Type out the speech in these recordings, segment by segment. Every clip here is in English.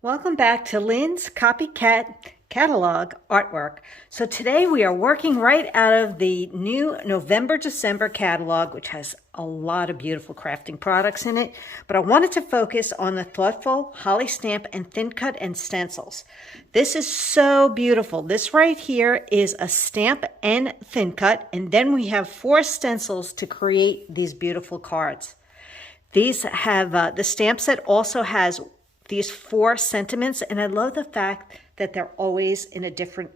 Welcome back to Lynn's Copycat Catalog Artwork. So today we are working right out of the new November-December catalog, which has a lot of beautiful crafting products in it. But I wanted to focus on the thoughtful holly stamp and thin cut and stencils. This is so beautiful. This right here is a stamp and thin cut, and then we have 4 stencils to create these beautiful cards. These have, the stamp set also has these 4 sentiments, and I love the fact that they're always in a different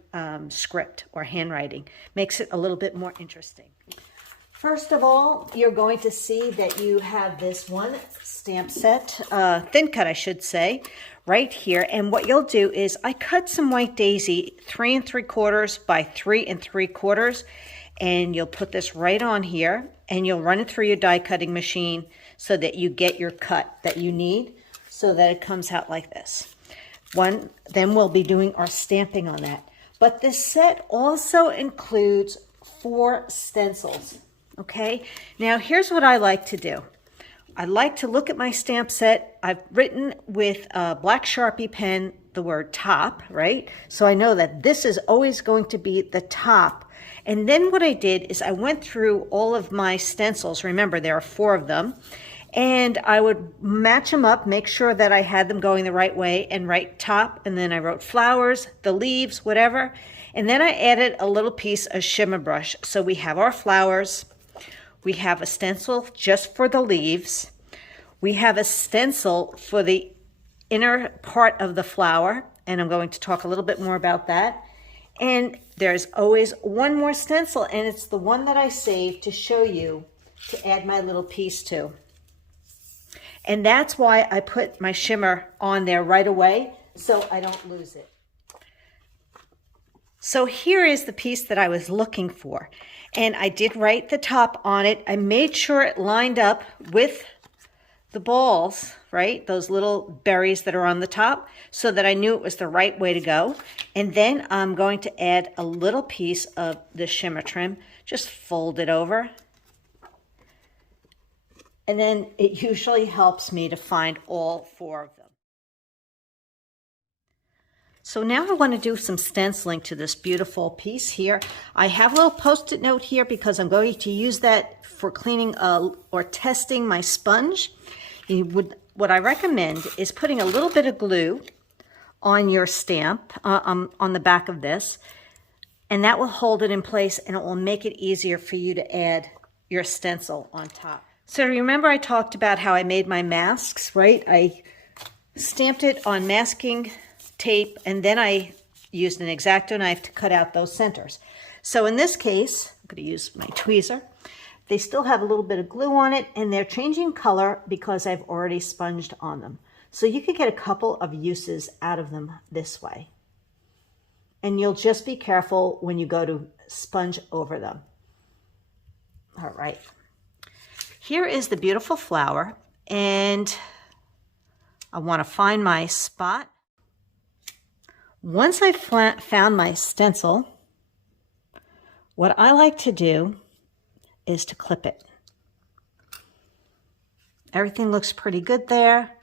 script or handwriting. Makes it a little bit more interesting. First of all, you're going to see that you have this one stamp set, thin cut I should say, right here. And what you'll do is I cut some white daisy 3 3/4 by 3 3/4, and you'll put this right on here and you'll run it through your die cutting machine so that you get your cut that you need, so that it comes out like this. Then we'll be doing our stamping on that. But this set also includes 4 stencils, okay? Now here's what I like to do. I like to look at my stamp set. I've written with a black Sharpie pen the word top, right? So I know that this is always going to be the top. And then what I did is I went through all of my stencils. Remember, there are 4 of them. And I would match them up, make sure that I had them going the right way and right top. And then I wrote flowers, the leaves, whatever. And then I added a little piece of shimmer brush. So we have our flowers. We have a stencil just for the leaves. We have a stencil for the inner part of the flower. And I'm going to talk a little bit more about that. And there's always one more stencil, and it's the one that I saved to show you to add my little piece to. And that's why I put my shimmer on there right away, so I don't lose it. So here is the piece that I was looking for. And I did write the top on it. I made sure it lined up with the balls, right? Those little berries that are on the top, so that I knew it was the right way to go. And then I'm going to add a little piece of the shimmer trim. Just fold it over. And then it usually helps me to find all 4 of them. So now I want to do some stenciling to this beautiful piece here. I have a little post-it note here because I'm going to use that for cleaning or testing my sponge. What I recommend is putting a little bit of glue on your stamp, on the back of this, and that will hold it in place and it will make it easier for you to add your stencil on top. So remember I talked about how I made my masks, right? I stamped it on masking tape, and then I used an X-Acto knife to cut out those centers. So in this case, I'm going to use my tweezer. They still have a little bit of glue on it, and they're changing color because I've already sponged on them. So you could get a couple of uses out of them this way. And you'll just be careful when you go to sponge over them. All right. Here is the beautiful flower, and I want to find my spot. Once I've found my stencil, what I like to do is to clip it. Everything looks pretty good there.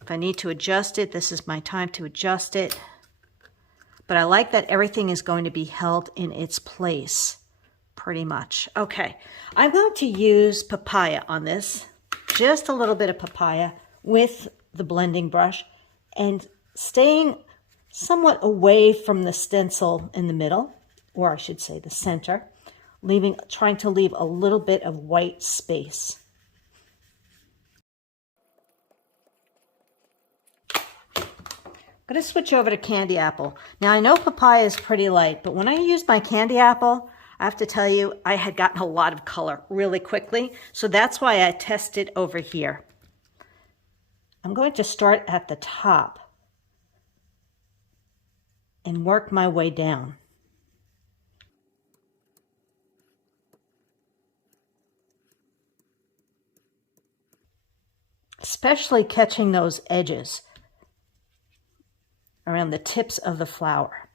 If I need to adjust it, this is my time to adjust it. But I like that everything is going to be held in its place. Pretty much. Okay, I'm going to use papaya on this, just a little bit of papaya with the blending brush, and staying somewhat away from the stencil in the middle, or I should say the center, trying to leave a little bit of white space. I'm going to switch over to candy apple. Now I know papaya is pretty light, but when I use my candy apple, I have to tell you, I had gotten a lot of color really quickly, so that's why I tested over here. I'm going to start at the top and work my way down. Especially catching those edges around the tips of the flower.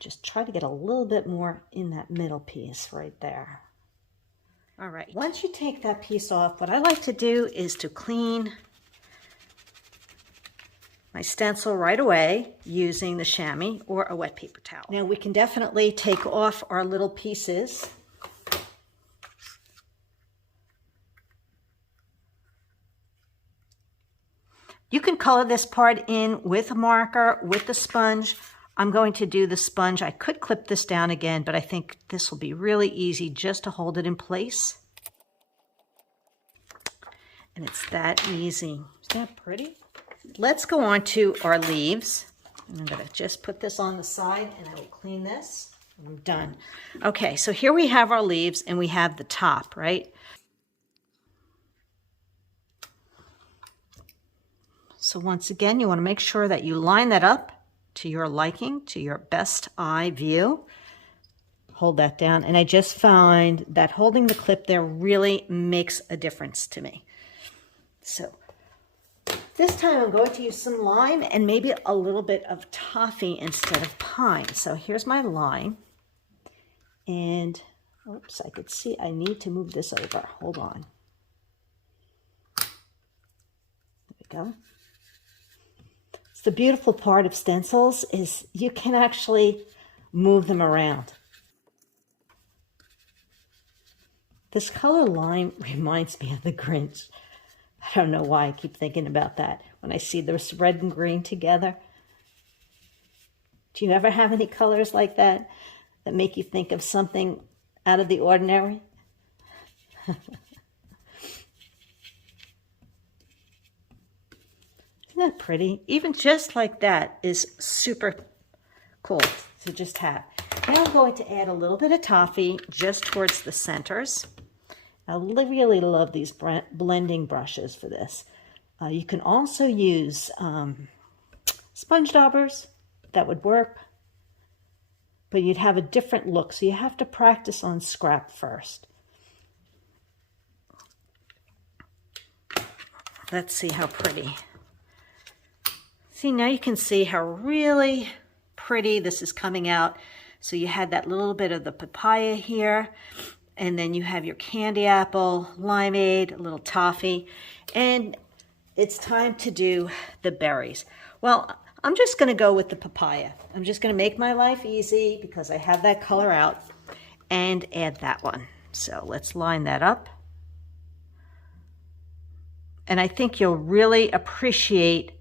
Just try to get a little bit more in that middle piece right there. All right, once you take that piece off, what I like to do is to clean my stencil right away using the chamois or a wet paper towel. Now we can definitely take off our little pieces. You can color this part in with a marker, with the sponge. I'm going to do the sponge. I could clip this down again, but I think this will be really easy just to hold it in place. And it's that easy. Isn't that pretty? Let's go on to our leaves. And I'm going to just put this on the side and I will clean this. I'm done. Okay, so here we have our leaves and we have the top, right? So once again, you want to make sure that you line that up to your liking, to your best eye view. Hold that down. And I just find that holding the clip there really makes a difference to me. So this time I'm going to use some lime and maybe a little bit of toffee instead of pine. So here's my lime. And, oops, I could see I need to move this over. Hold on. There we go. The beautiful part of stencils is you can actually move them around. This color lime reminds me of the Grinch. I don't know why I keep thinking about that when I see this red and green together. Do you ever have any colors like that that make you think of something out of the ordinary? Isn't that pretty? Even just like that is super cool to just have. Now I'm going to add a little bit of toffee just towards the centers. I really love these blending brushes for this. You can also use sponge daubers. That would work. But you'd have a different look, so you have to practice on scrap first. Let's see how pretty. See, now you can see how really pretty this is coming out. So you had that little bit of the papaya here, and then you have your candy apple, limeade, a little toffee, and it's time to do the berries. Well, I'm just going to go with the papaya. I'm just going to make my life easy because I have that color out and add that one. So let's line that up. And I think you'll really appreciate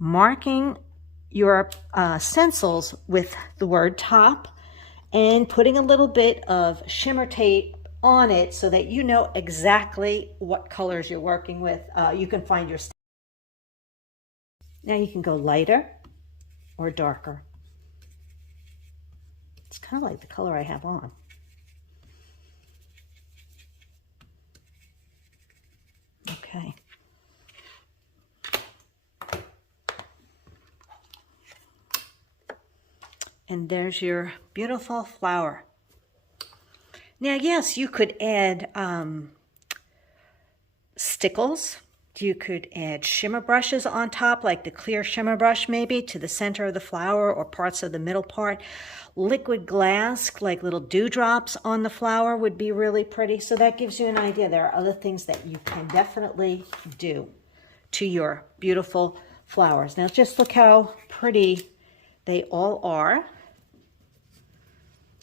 marking your stencils with the word top and putting a little bit of shimmer tape on it so that you know exactly what colors you're working with. You can find your now you can go lighter or darker. It's kind of like the color I have on. Okay. And there's your beautiful flower. Now, yes, you could add stickles. You could add shimmer brushes on top, like the clear shimmer brush maybe, to the center of the flower or parts of the middle part. Liquid glass, like little dewdrops on the flower, would be really pretty. So that gives you an idea. There are other things that you can definitely do to your beautiful flowers. Now, just look how pretty they all are.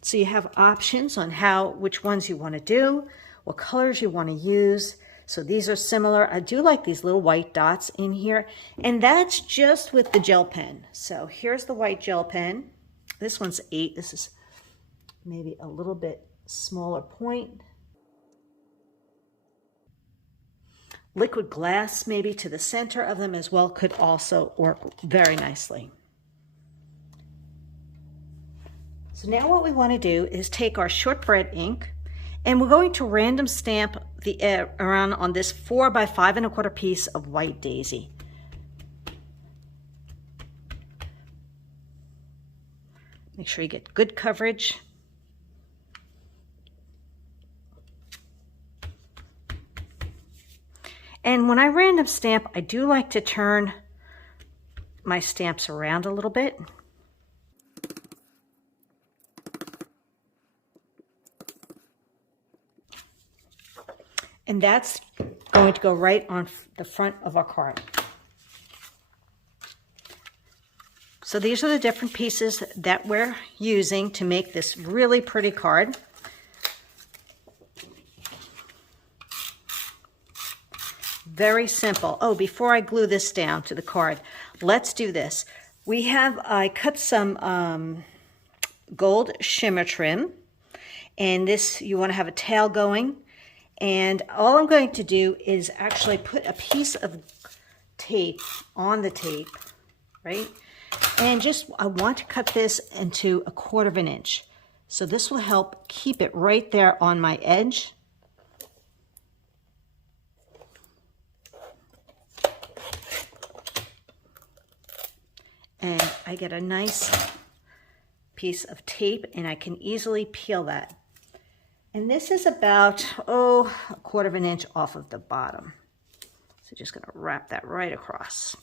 So you have options on which ones you want to do, what colors you want to use. So these are similar. I do like these little white dots in here, and that's just with the gel pen. So here's the white gel pen. This one's 8. This is maybe a little bit smaller point. Liquid glass maybe to the center of them as well could also work very nicely. So now what we want to do is take our shortbread ink and we're going to random stamp the around on this 4 by 5 1/4 piece of white daisy. Make sure you get good coverage. And when I random stamp, I do like to turn my stamps around a little bit. And that's going to go right on the front of our card. So these are the different pieces that we're using to make this really pretty card. Very simple. Oh, before I glue this down to the card, let's do this. I cut some gold shimmer trim, and this, you want to have a tail going. And all I'm going to do is actually put a piece of tape on the tape, right? And I want to cut this into 1/4 of an inch. So this will help keep it right there on my edge. And I get a nice piece of tape, and I can easily peel that. And this is about, 1/4 of an inch off of the bottom. So just gonna wrap that right across.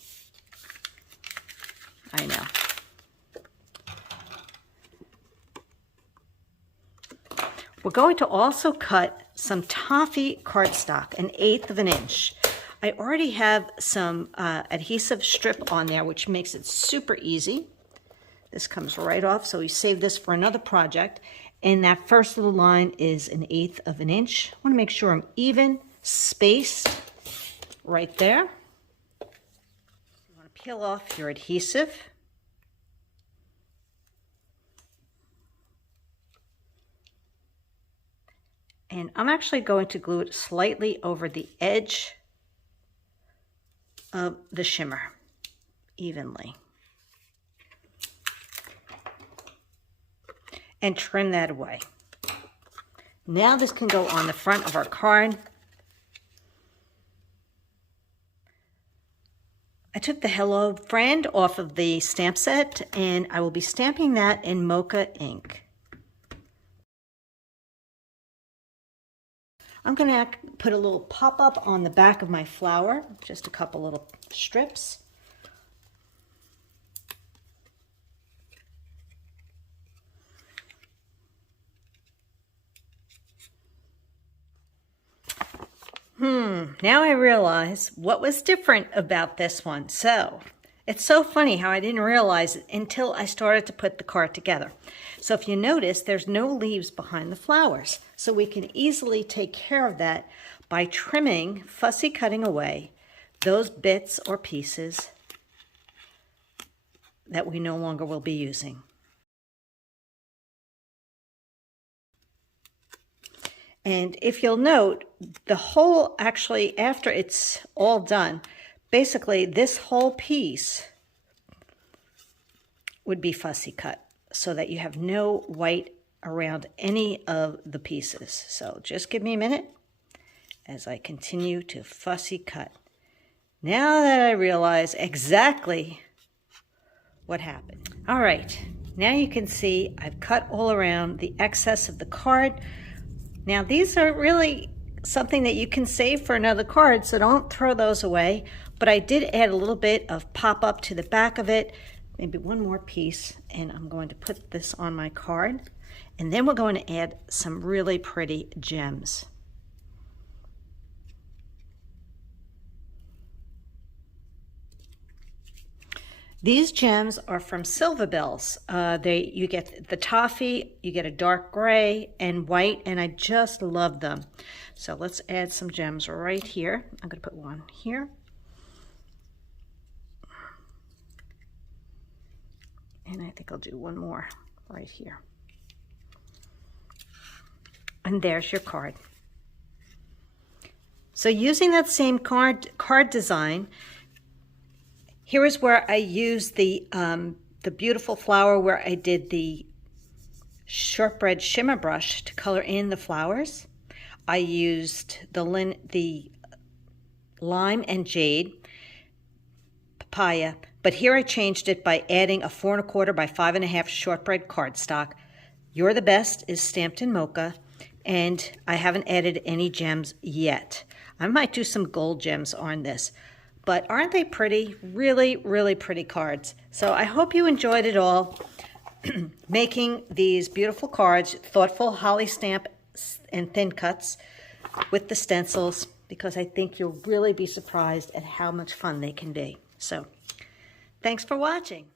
I know. We're going to also cut some toffee cardstock, 1/8 of an inch. I already have some adhesive strip on there, which makes it super easy. This comes right off, so we save this for another project. And that first little line is 1/8 of an inch. I want to make sure I'm even spaced right there. You want to peel off your adhesive. And I'm actually going to glue it slightly over the edge of the shimmer, evenly. And trim that away. Now this can go on the front of our card. I took the Hello Friend off of the stamp set, and I will be stamping that in Mocha ink. I'm going to put a little pop-up on the back of my flower, just a couple little strips. Now I realize what was different about this one. So it's so funny how I didn't realize it until I started to put the card together. So if you notice, there's no leaves behind the flowers. So we can easily take care of that by trimming, fussy cutting away those bits or pieces that we no longer will be using. And if you'll note, the whole, actually, after it's all done, basically this whole piece would be fussy cut so that you have no white around any of the pieces. So just give me a minute as I continue to fussy cut. Now that I realize exactly what happened. All right, now you can see I've cut all around the excess of the card. Now these are really something that you can save for another card, so don't throw those away. But I did add a little bit of pop-up to the back of it, maybe one more piece, and I'm going to put this on my card. And then we're going to add some really pretty gems. These gems are from Silver Bells. You get the toffee, you get a dark gray and white, and I just love them. So let's add some gems right here. I'm going to put one here. And I think I'll do one more right here. And there's your card. So using that same card design, here is where I used the beautiful flower where I did the shortbread shimmer brush to color in the flowers. I used the lime and jade, papaya, but here I changed it by adding a 4 1/4 by 5 1/2 shortbread cardstock. You're the Best is stamped in Mocha, and I haven't added any gems yet. I might do some gold gems on this. But aren't they pretty? Really, really pretty cards. So I hope you enjoyed it all. Making these beautiful cards, thoughtful holly stamp and thin cuts. with the stencils because I think you'll really be surprised at how much fun they can be. So, thanks for watching.